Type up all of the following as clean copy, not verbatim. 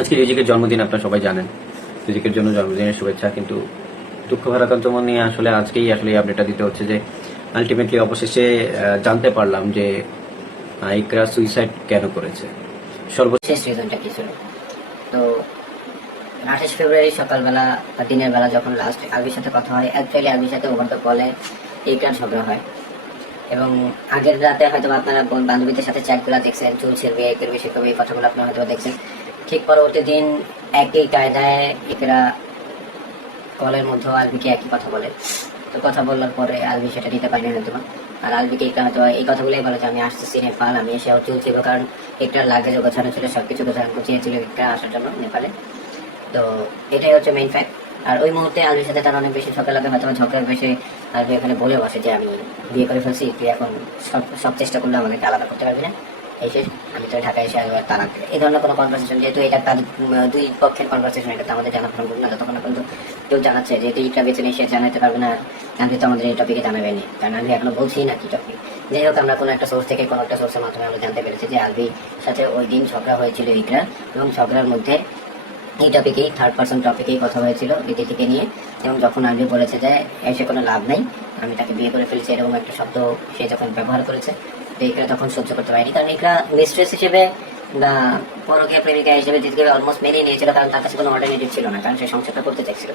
আজকে রিজিকের জন্মদিন, আপনারা সবাই জানেন। রিজিকের জন্য জন্মদিনের শুভেচ্ছা। কিন্তু দুঃখ ভারাক্রান্ত মন নিয়ে আসলে আজকেই আসলে এই আপডেটটা দিতে হচ্ছে যে আলটিমেটলি অবশেষে জানতে পারলাম যে ইকরা সুইসাইড কেন করেছে। শেষ রিজনটা কি ছিল? তো 28 ফেব্রুয়ারি সকালবেলা বা দিনের বেলা যখন লাস্ট আলবির সাথে কথা হয়, অ্যাকচুয়ালি আলবির সাথে ওভার দ্য কলে ইকরার ঝগড়া হয়। এবং আগের রাতে হয়তো আপনারা বান্ধবীদের সাথে চ্যাটগুলো দেখছেন, চুল ছিড়বে, একের বেশি করবে, এই কথাগুলো আপনারা হয়তো দেখছেন। ঠিক পরবর্তী দিন একই কায়দায় ইকরা কলের মধ্যে আলবিকে একই কথা বলে। তো কথা বলার পরে আলবি সেটা নিতে পারেনি হয়তো। আর আলবিকে ইকরা হয়তো এই কথাগুলোই বলে যে আমি আসতেছি নেপাল, আমি এসে চুল ছিল, কারণ ইকরার লাগেজও গোছানো ছিল, সবকিছু গোছানো গুছিয়েছিল ইকরা আসার জন্য নেপালে। তো এটাই হচ্ছে মেইন ফ্যাক্ট। আর ওই মুহূর্তে আলবির সাথে তার অনেক বেশি ঝগড়া লাগে, হয়তো ঝগড়ার বেশি আলবি এখানে বলে বসে যে আমি বিয়ে করে ফেলছি, তুই এখন সব চেষ্টা করলে আমাদেরকে আলাদা করতে পারবি না, এই শেষ, আমি তো ঢাকায় এসে আসবো তালাক। এই ধরনের কোনো কনভারসেশন, যেহেতু এটা তাদের দুই পক্ষের কনভারসেশন, এটা তো আমাদের জানা সম্ভব না যতক্ষণ না কিন্তু কেউ জানাচ্ছে, যেহেতু ইকরা বেছে নিয়ে সে জানাতে পারবে না, আলবি তো আমাদের এই টপিকে জানাবেনি, কারণ আমি এখনো বলছি না কি টপিক। যাই হোক, আমরা কোনো একটা সোর্স থেকে কোনো একটা সোর্সের মাধ্যমে আমরা জানতে পেরেছি যে আলবির সাথে ওই দিন ঝগড়া হয়েছিল ইকরা, এবং ঝগড়ার মধ্যে এই টপিকেই থার্ড পার্সন টপিকেই কথা হয়েছিল তিথিকে নিয়ে। এবং যখন আলবি বলেছে যে এসে কোনো লাভ নাই, আমি তাকে বিয়ে করে ফেলেছি, এরকম একটা শব্দ সে যখন ব্যবহার করেছে, তো ইকরা তখন সহ্য করতে পারেনি। কারণ ইকরা মিস্ট্রেস হিসেবে বা পরকীয়া প্রেমিকা হিসেবে তিথিকে অলমোস্ট মেনে নিয়েছিল, কারণ তার কাছে কোনো অল্টারনেটিভ ছিল না, কারণ সে সংসারটা করতে চাইছিল।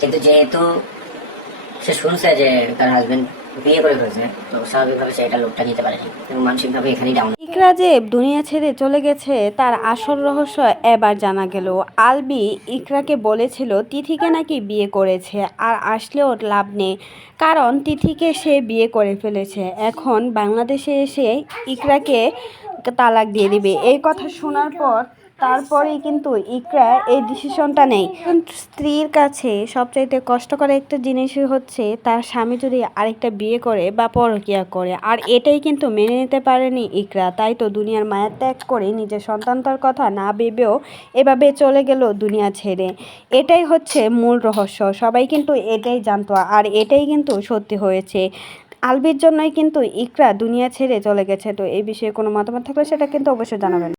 কিন্তু যেহেতু সে শুনছে যে তার হাজবেন্ড বিয়ে করে ফেলছে, তো স্বাভাবিকভাবে সে এটা লোকটা নিতে পারেনি এবং মানসিকভাবে এখানেই ডাউন। ইকরা যে দুনিয়া ছেড়ে চলে গেছে তার আসল রহস্য এবার জানা গেল। আলবি ইকরাকে বলেছিল তিথিকে নাকি বিয়ে করেছে, আর আসলেও লাভ নেই, কারণ তিথিকে সে বিয়ে করে ফেলেছে। এখন বাংলাদেশে এসে ইকরাকে তালাক দিয়ে দিবে। এই কথা শোনার পর তারপরেই কিন্তু ইকরা এই ডিসিশনটা নেয়। স্ত্রীর কাছে সবচাইতে কষ্টকর একটা জিনিসই হচ্ছে তার স্বামী যদি আরেকটা বিয়ে করে বা পরকীয়া করে, আর এটাই কিন্তু মেনে নিতে পারেনি ইকরা। তাই তো দুনিয়ার মায়া ত্যাগ করে নিজের সন্তানটার কথা না ভেবেও এভাবে চলে গেল দুনিয়া ছেড়ে। এটাই হচ্ছে মূল রহস্য, সবাই কিন্তু এটাই জানতো, আর এটাই কিন্তু সত্যি হয়েছে। আলবির জন্যই কিন্তু ইকরা দুনিয়া ছেড়ে চলে গেছে। তো এই বিষয়ে কোনো মতামত থাকলে সেটা কিন্তু অবশ্যই জানাবেন।